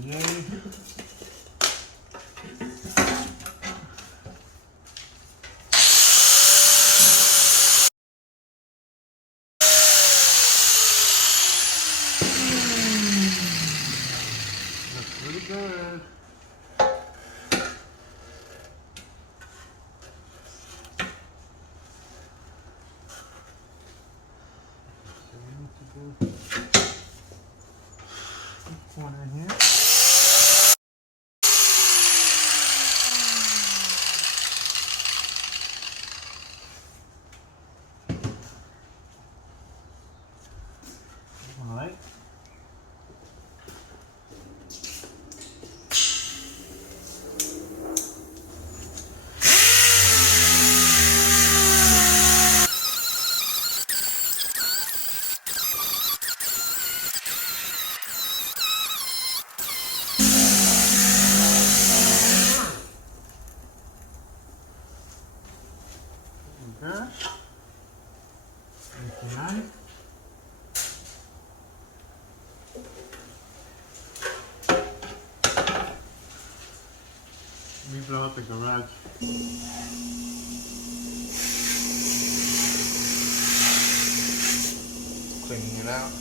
Yay. Looks pretty good. One in here. All right. Okay. 59. Let me blow up the garage. Cleaning it out.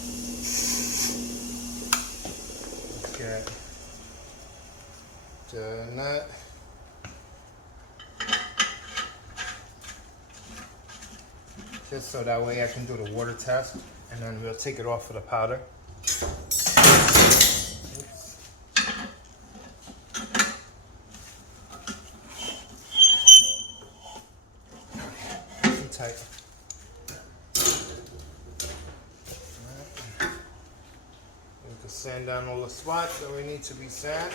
Let's get the nut. Just so that way I can do the water test, and then we'll take it off for the powder. Tight. Right. We can sand down all the spots that we need to be sand.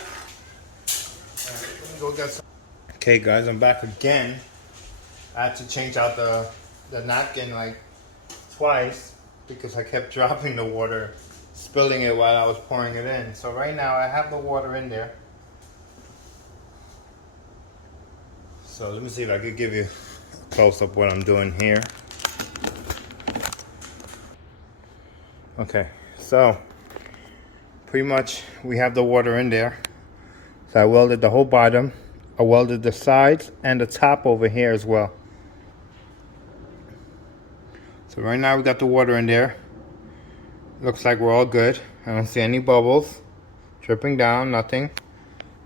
Alright, let me go get some. Okay guys, I'm back again. I had to change out the napkin like twice because I kept dropping the water, spilling it while I was pouring it in. So right now I have the water in there. So let me see if I could give you a close up what I'm doing here. Okay, so pretty much we have the water in there. So I welded the whole bottom. I welded the sides and the top over here as well. So right now we got the water in there. Looks like we're all good. I don't see any bubbles dripping down, nothing.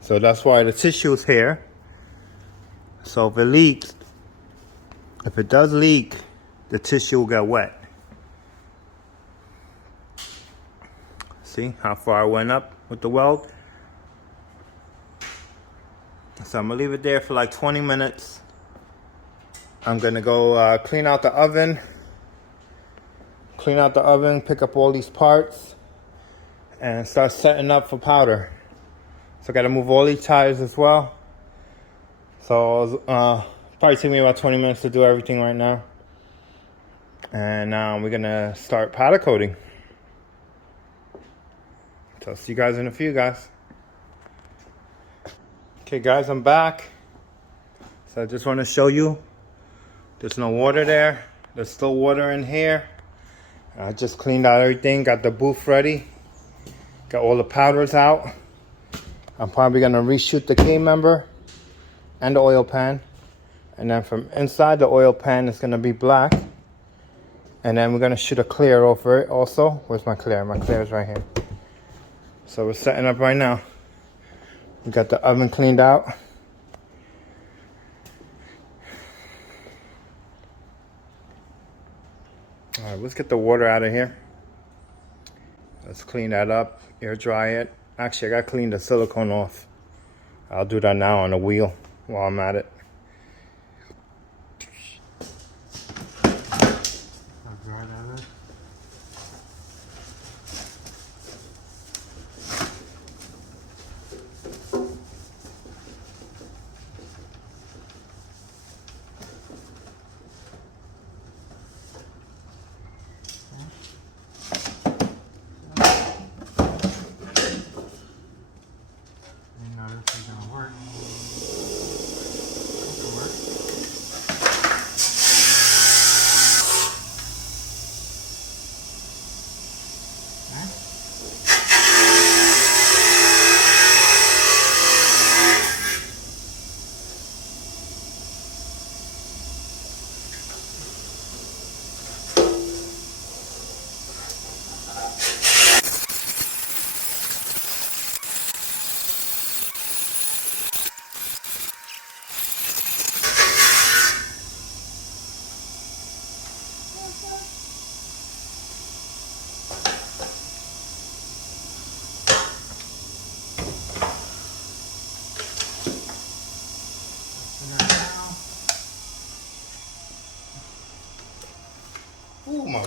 So that's why the tissue is here. So if it leaks, if it does leak, the tissue will get wet. See how far I went up with the weld? So I'm gonna leave it there for like 20 minutes. I'm gonna go clean out the oven. Pick up all these parts, and start setting up for powder. So I gotta move all these tires as well. So probably take me about 20 minutes to do everything right now. And now we're gonna start powder coating. So I'll see you guys in a few, guys. Okay guys, I'm back. So I just want to show you there's no water there. There's still water in here. I just cleaned out everything, got the booth ready, got all the powders out. I'm probably gonna reshoot the K member and the oil pan. And then from inside the oil pan is gonna be black. And then we're gonna shoot a clear over it also. Where's my clear? My clear is right here. So we're setting up right now. We got the oven cleaned out. All right, let's get the water out of here. Let's clean that up, air dry it. Actually, I gotta clean the silicone off. I'll do that now on the wheel while I'm at it. I'll dry that in. This is gonna work. It'll work. Okay.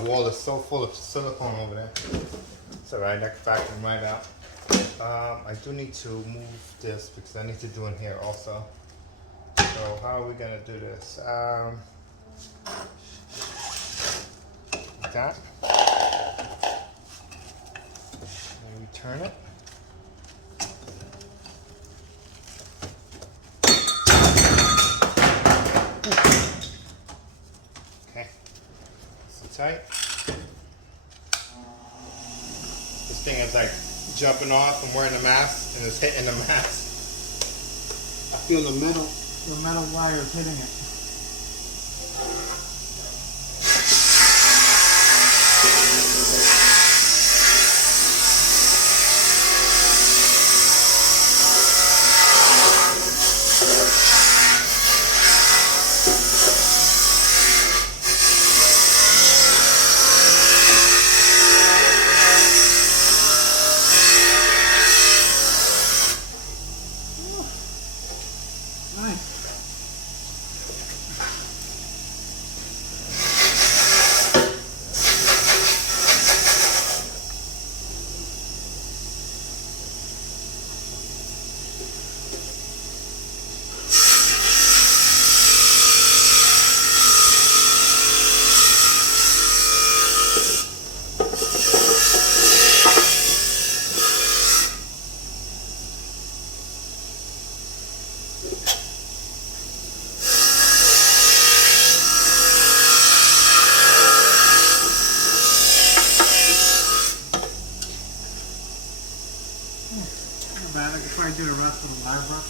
wall is so full of silicone over there. It's alright, I can vacuum right out. I do need to move this because I need to do in here also. So how are we gonna do this? Like that. And we turn it. Okay. So tight. This thing is like jumping off. I'm wearing a mask and it's hitting the mask. I feel the metal wires hitting it. Nice. Not bad. I could probably do the rest with a wire brush.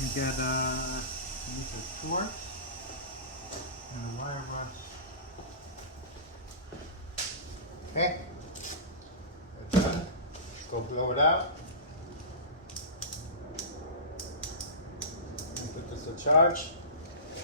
You get use a torch and a wire brush. Okay. We're done. Go blow it out. And put this to charge.